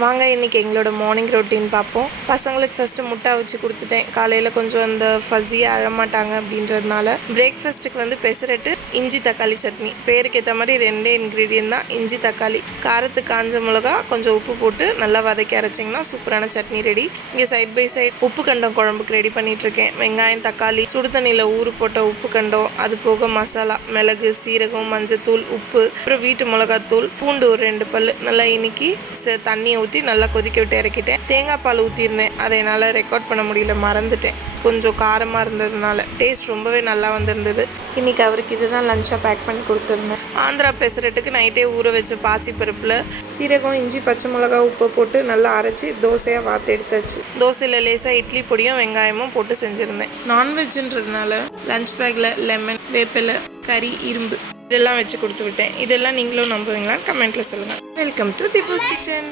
வாங்க இன்றைக்கி எங்களோட மார்னிங் ரொட்டீன் பார்ப்போம். பசங்களுக்கு ஃபஸ்ட்டு முட்டை வச்சு கொடுத்துட்டேன். காலையில் கொஞ்சம் அந்த ஃபஸியாக அழமாட்டாங்க அப்படின்றதுனால பிரேக்ஃபாஸ்ட்டுக்கு வந்து பெசரட்டு இஞ்சி தக்காளி சட்னி. பேருக்கு ஏற்ற மாதிரி 2 இன்க்ரீடியன்ட் தான், இஞ்சி தக்காளி. காரத்துக்கு காஞ்ச மிளகா கொஞ்சம் உப்பு போட்டு நல்லா வதக்கி அரைச்சிங்கன்னா சூப்பரான சட்னி ரெடி. இங்கே சைட் பை சைட் உப்பு கண்டம் குழம்புக்கு ரெடி பண்ணிகிட்ருக்கேன். வெங்காயம் தக்காளி சுடு தண்ணியில் ஊறு போட்ட உப்பு கண்டம், அது போக மசாலா மிளகு சீரகம் மஞ்சத்தூள் உப்பு அப்புறம் வீட்டு மிளகாத்தூள் பூண்டு ஒரு 2 பல் நல்லா இனிக்கி தண்ணியை ஊற்றி நல்லா கொதிக்க விட்டு இறக்கிட்டேன். தேங்காய் பால் ஊற்றிருந்தேன், அதை என்னால் ரெக்கார்ட் பண்ண முடியல, மறந்துட்டேன். கொஞ்சம் காரமாக இருந்ததுனால டேஸ்ட் ரொம்பவே நல்லா வந்திருந்தது. இன்றைக்கி அவருக்கு இதுதான் லஞ்சாக பேக் பண்ணி கொடுத்துருந்தேன். ஆந்திரா பெசரட்டுக்கு நைட்டே ஊற வச்ச பாசிப்பருப்பில் சீரகம் இஞ்சி பச்சை மிளகா உப்பு போட்டு நல்லா அரைச்சி தோசையாக வாத்து எடுத்தாச்சு. தோசையில் லேசாக இட்லி பொடியும் வெங்காயமும் போட்டு செஞ்சுருந்தேன். நான்வெஜ்ன்றதுனால லஞ்ச் பேக்கில் லெமன் வேப்பிலை கறி இரும்பு இதெல்லாம் வச்சு கொடுத்து விட்டேன். இதெல்லாம் நீங்களும் நம்புவீங்களான்னு கமெண்ட்டில் சொல்லுங்கள். வெல்கம் டு திபூஸ் கிச்சன்.